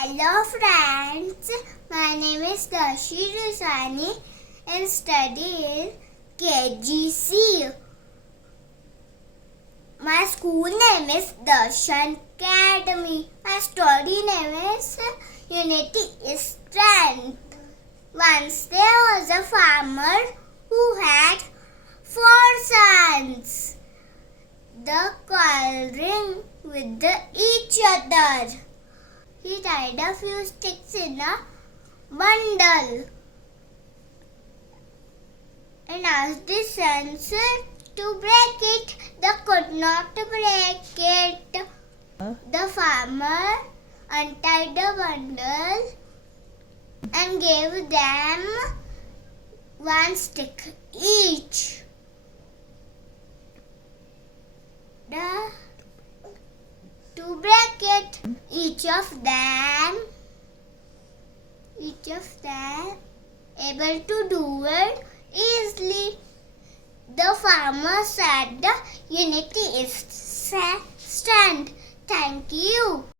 Hello friends, my name is Dashi Rusani and study in KGC. My school name is Darshan Academy. My story name is Unity is Strength. Once there was a farmer who had 4 sons. They quarreling with each other. He tied a few sticks in a bundle and asked his sons to break it. They could not break it. The farmer untied the bundle and gave them 1 stick each. To break it, each of them able to do it easily. The farmer said, "Unity is strength." Thank you.